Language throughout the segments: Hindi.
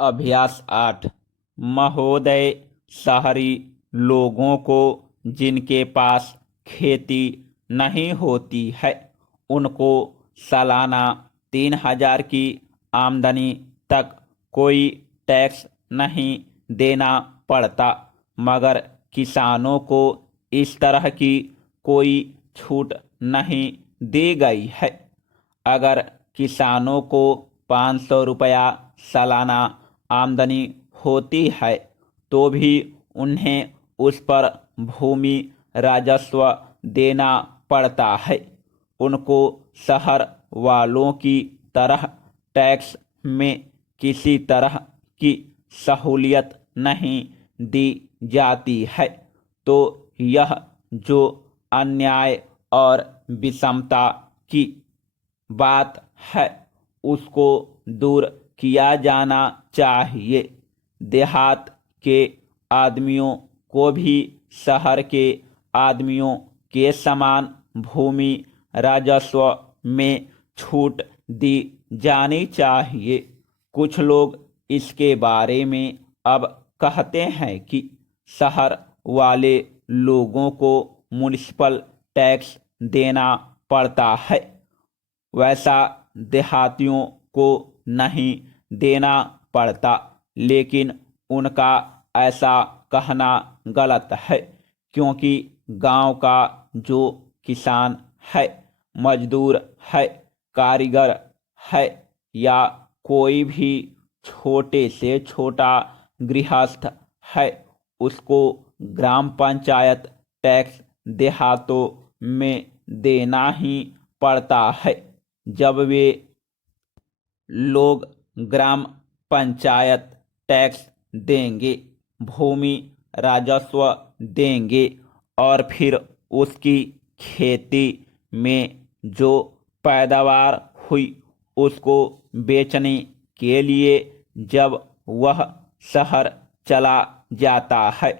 अभ्यास 8। महोदय, शहरी लोगों को जिनके पास खेती नहीं होती है उनको सालाना 3,000 की आमदनी तक कोई टैक्स नहीं देना पड़ता, मगर किसानों को इस तरह की कोई छूट नहीं दी गई है। अगर किसानों को 500 रुपया सालाना आमदनी होती है तो भी उन्हें उस पर भूमि राजस्व देना पड़ता है। उनको शहर वालों की तरह टैक्स में किसी तरह की सहूलियत नहीं दी जाती है। तो यह जो अन्याय और विषमता की बात है उसको दूर किया जाना चाहिए। देहात के आदमियों को भी शहर के आदमियों के समान भूमि राजस्व में छूट दी जानी चाहिए। कुछ लोग इसके बारे में अब कहते हैं कि शहर वाले लोगों को म्युनिसिपल टैक्स देना पड़ता है, वैसा देहातियों को नहीं देना पड़ता। लेकिन उनका ऐसा कहना गलत है, क्योंकि गांव का जो किसान है, मजदूर है, कारीगर है या कोई भी छोटे से छोटा गृहस्थ है, उसको ग्राम पंचायत टैक्स देहातों में देना ही पड़ता है। जब वे लोग ग्राम पंचायत टैक्स देंगे, भूमि राजस्व देंगे और फिर उसकी खेती में जो पैदावार हुई उसको बेचने के लिए जब वह शहर चला जाता है,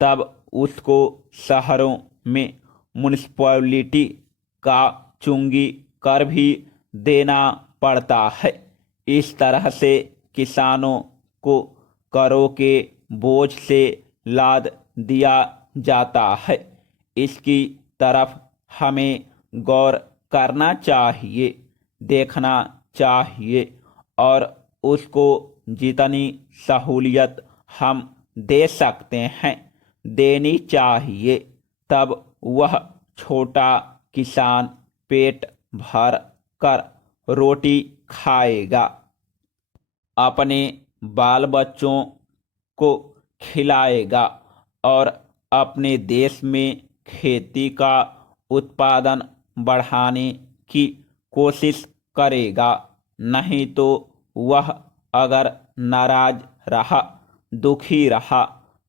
तब उसको शहरों में म्युनिसिपैलिटी का चुंगी कर भी देना पड़ता है। इस तरह से किसानों को करों के बोझ से लाद दिया जाता है। इसकी तरफ हमें गौर करना चाहिए, देखना चाहिए और उसको जितनी सहूलियत हम दे सकते हैं देनी चाहिए। तब वह छोटा किसान पेट भर कर रोटी खाएगा, अपने बाल बच्चों को खिलाएगा और अपने देश में खेती का उत्पादन बढ़ाने की कोशिश करेगा। नहीं तो वह अगर नाराज रहा, दुखी रहा,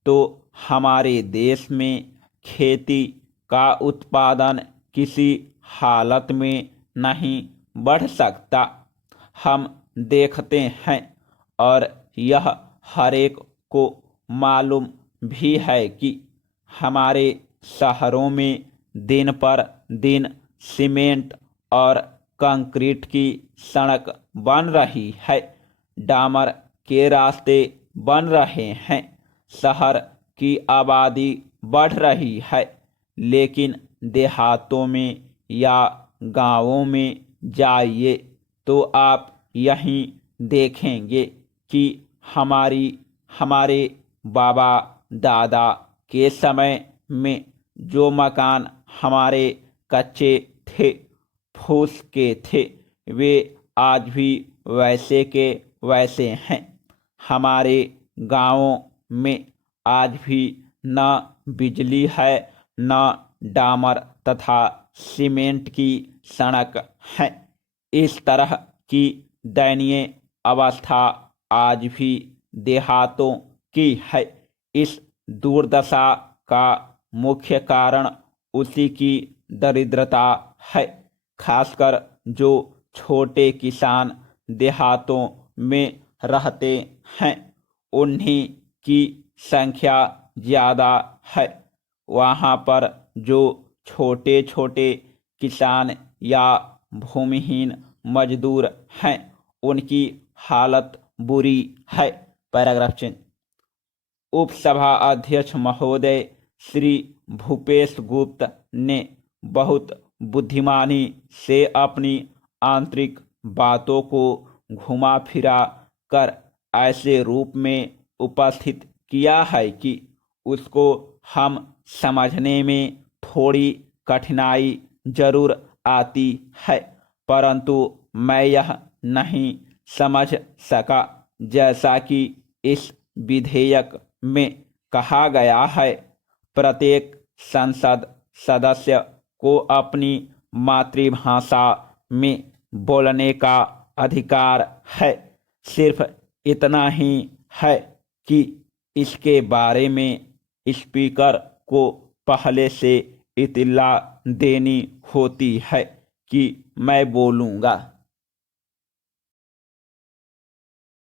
तो हमारे देश में खेती का उत्पादन किसी हालत में नहीं बढ़ सकता। हम देखते हैं और यह हर एक को मालूम भी है कि हमारे शहरों में दिन पर दिन सीमेंट और कंक्रीट की सड़क बन रही है, डामर के रास्ते बन रहे हैं, शहर की आबादी बढ़ रही है। लेकिन देहातों में या गांवों में जाइए तो आप यहीं देखेंगे कि हमारे बाबा दादा के समय में जो मकान हमारे कच्चे थे, फूस के थे, वे आज भी वैसे के वैसे हैं। हमारे गांवों में आज भी न बिजली है, न डामर तथा सीमेंट की सड़क है। इस तरह की दयनीय अवस्था आज भी देहातों की है। इस दुर्दशा का मुख्य कारण उसी की दरिद्रता है। खासकर जो छोटे किसान देहातों में रहते हैं, उन्हीं की संख्या ज़्यादा है। वहाँ पर जो छोटे छोटे किसान या भूमिहीन मजदूर हैं, उनकी हालत बुरी है। Paragraph change. उपसभा अध्यक्ष महोदय श्री भूपेश गुप्त ने बहुत बुद्धिमानी से अपनी आंतरिक बातों को घुमा फिरा कर ऐसे रूप में उपस्थित किया है कि उसको हम समझने में थोड़ी कठिनाई जरूर आती है, परंतु मैं यह नहीं समझ सका, जैसा कि इस विधेयक में कहा गया है, प्रत्येक संसद सदस्य को अपनी मातृभाषा में बोलने का अधिकार है। सिर्फ इतना ही है कि इसके बारे में स्पीकर को पहले से इत्तला देनी होती है कि मैं बोलूँगा।